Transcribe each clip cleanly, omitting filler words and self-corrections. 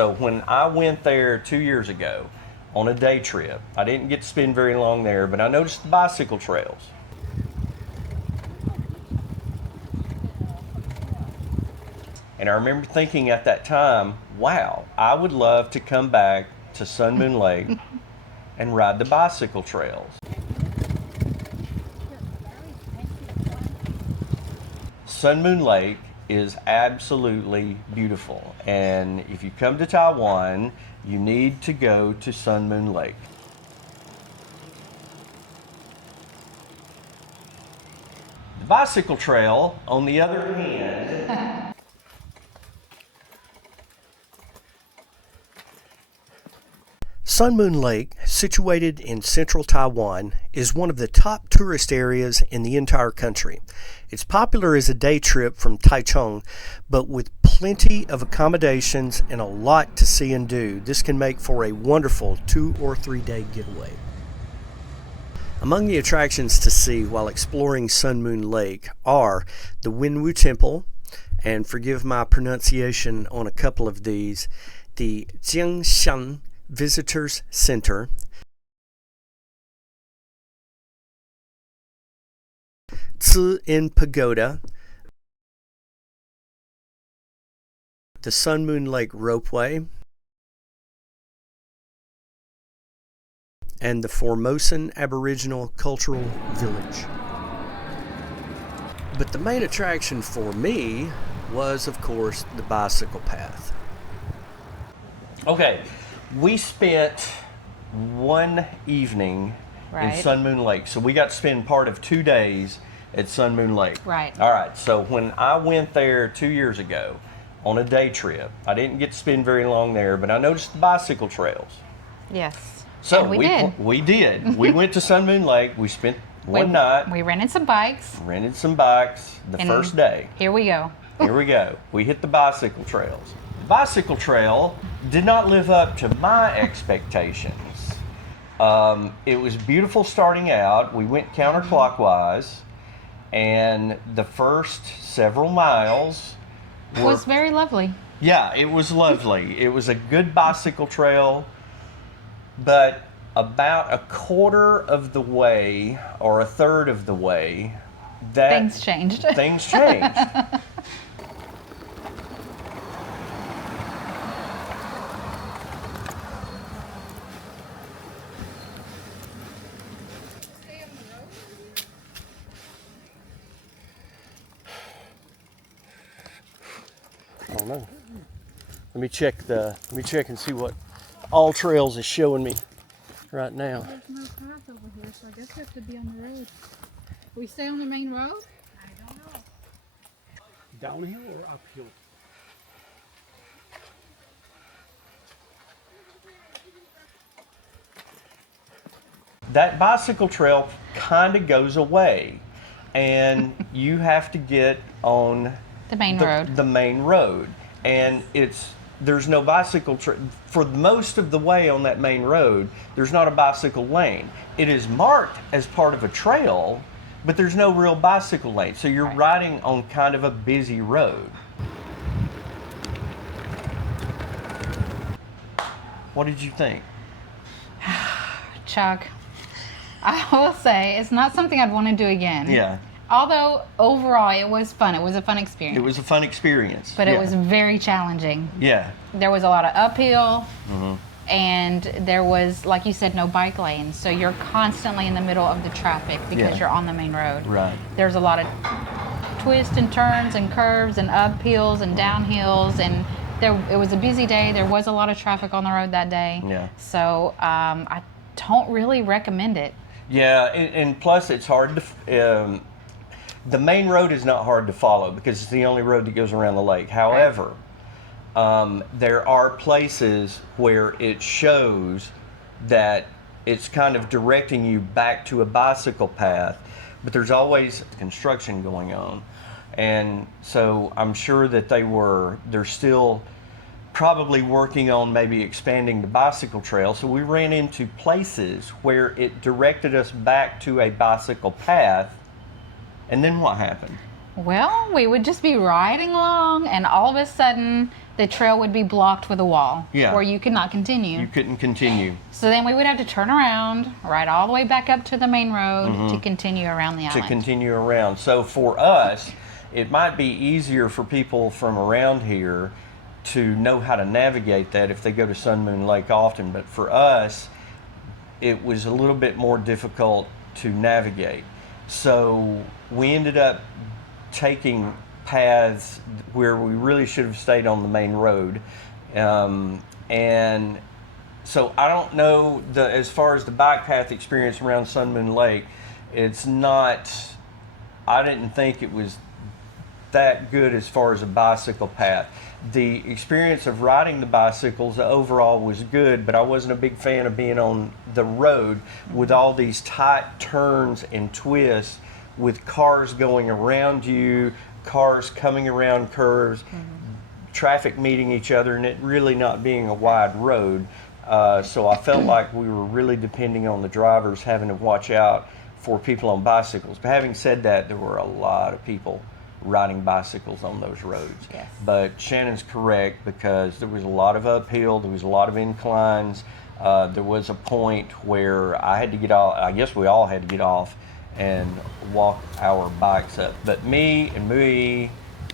so when I went there 2 years ago on a day trip, I didn't get to spend very long there, but I noticed the bicycle trails. And I remember thinking at that time, wow, I would love to come back to Sun Moon Lake and ride the bicycle trails. Sun Moon Lake is absolutely beautiful, and if you come to Taiwan, you need to go to Sun Moon Lake. The bicycle trail, on the other hand, Sun Moon Lake, situated in central Taiwan, is one of the top tourist areas in the entire country. It's popular as a day trip from Taichung, but with plenty of accommodations and a lot to see and do, this can make for a wonderful 2 or 3 day getaway. Among the attractions to see while exploring Sun Moon Lake are the Wenwu Temple, and forgive my pronunciation on a couple of these, the Jiangshan Visitors Center, Tzu-In Pagoda, the Sun Moon Lake Roadway, and the Formosan Aboriginal Cultural Village. But the main attraction for me was, of course, the bicycle path. Okay, we spent one evening in Sun Moon Lake, so we got to spend part of 2 days at Sun Moon Lake. Right. All right, so when I went there 2 years ago on a day trip, I didn't get to spend very long there, but I noticed the bicycle trails. Yes. So and we did. We went to Sun Moon Lake. We spent one night. We rented some bikes. Rented some bikes the first day. Here we go. Here we go. We hit the bicycle trails. The bicycle trail did not live up to my expectations. It was beautiful starting out. We went counterclockwise, and the first several miles was very lovely. Yeah, it was lovely. It was a good bicycle trail, but about a quarter of the way or a third of the way, things changed. Things changed. I don't know. Let me check and see what All Trails is showing me right now. There's no cars over here, so I guess we have to be on the road. We stay on the main road? I don't know. Downhill or uphill? That bicycle trail kind of goes away, and you have to get on the main road. And there's no bicycle for most of the way on that main road. There's not a bicycle lane. It is marked as part of a trail, but there's no real bicycle lane. So you're riding on kind of a busy road. What did you think? Chuck, I will say it's not something I'd want to do again. Yeah. Although overall it was fun. It was a fun experience. It was a fun experience. But it was very challenging. Yeah. There was a lot of uphill, and there was, like you said, no bike lanes. So you're constantly in the middle of the traffic because you're on the main road. Right. There's a lot of twists and turns and curves and uphills and downhills, and it was a busy day. There was a lot of traffic on the road that day. Yeah. So I don't really recommend it. Yeah, and plus it's hard to. The main road is not hard to follow because it's the only road that goes around the lake. However, there are places where it shows that it's kind of directing you back to a bicycle path, but there's always construction going on. And so I'm sure that they're still probably working on maybe expanding the bicycle trail. So we ran into places where it directed us back to a bicycle path. And then what happened? Well, we would just be riding along, and all of a sudden the trail would be blocked with a wall, Yeah. or you could not continue. You couldn't continue So then we would have to turn around, ride all the way back up to the main road to continue around the to island. continue around. So for us, it might be easier for people from around here to know how to navigate that if they go to Sun Moon Lake often. But for us, it was a little bit more difficult to navigate. So we ended up taking paths where we really should have stayed on the main road. And so I don't know, as far as the bike path experience around Sun Moon Lake, it's not, I didn't think it was that good as far as a bicycle path. The experience of riding the bicycles overall was good, but I wasn't a big fan of being on the road with all these tight turns and twists, with cars going around you, cars coming around curves, traffic meeting each other, and it really not being a wide road. So I felt like we were really depending on the drivers having to watch out for people on bicycles. But having said that, there were a lot of people riding bicycles on those roads. Yes. But Shannon's correct, because there was a lot of uphill, there was a lot of inclines. There was a point where I had to get off, I guess we all had to get off and walk our bikes up. But me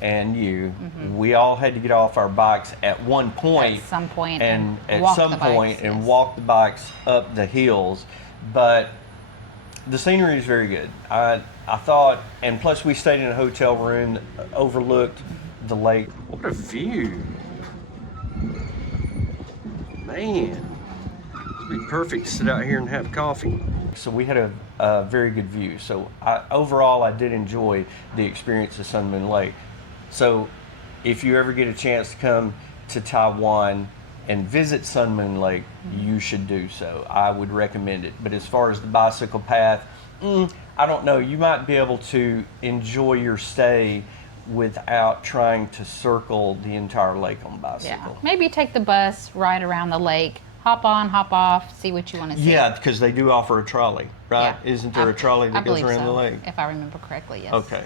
and you, we all had to get off our bikes at one point. At some point, And at walk some the point, bikes, and yes. walk the bikes up the hills. But the scenery is very good. I thought, and plus we stayed in a hotel room that overlooked the lake. What a view. Man, it'd be perfect to sit out here and have coffee. So we had a very good view. So overall, I did enjoy the experience of Sun Moon Lake. So if you ever get a chance to come to Taiwan and visit Sun Moon Lake, you should do so. I would recommend it. But as far as the bicycle path, I don't know. You might be able to enjoy your stay without trying to circle the entire lake on bicycle. Yeah, maybe take the bus, ride around the lake, hop on, hop off, see what you want to see. Yeah, because they do offer a trolley, right? Yeah. Isn't there a trolley I that goes believe around so, the lake? if I remember correctly, yes. Okay.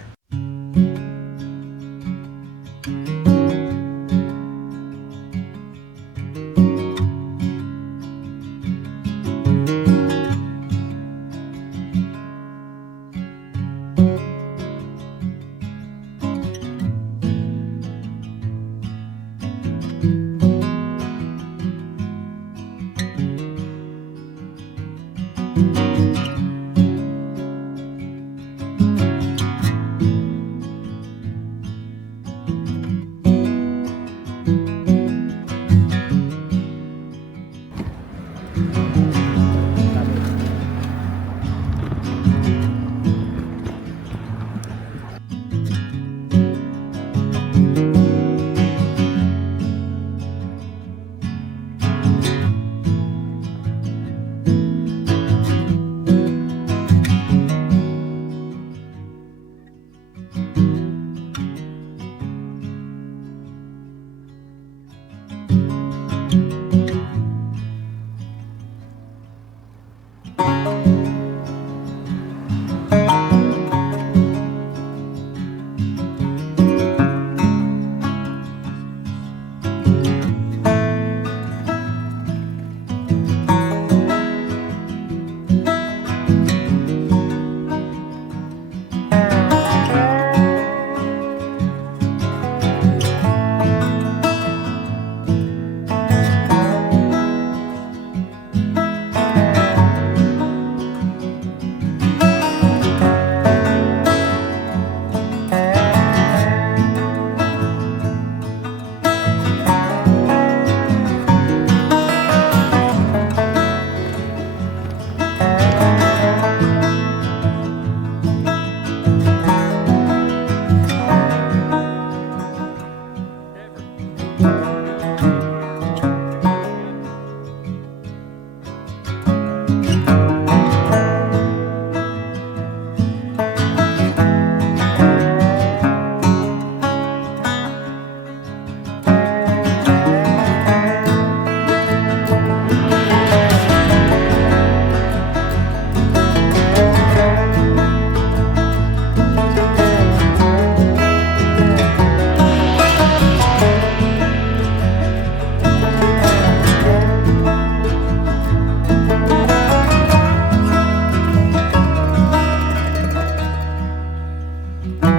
Bye.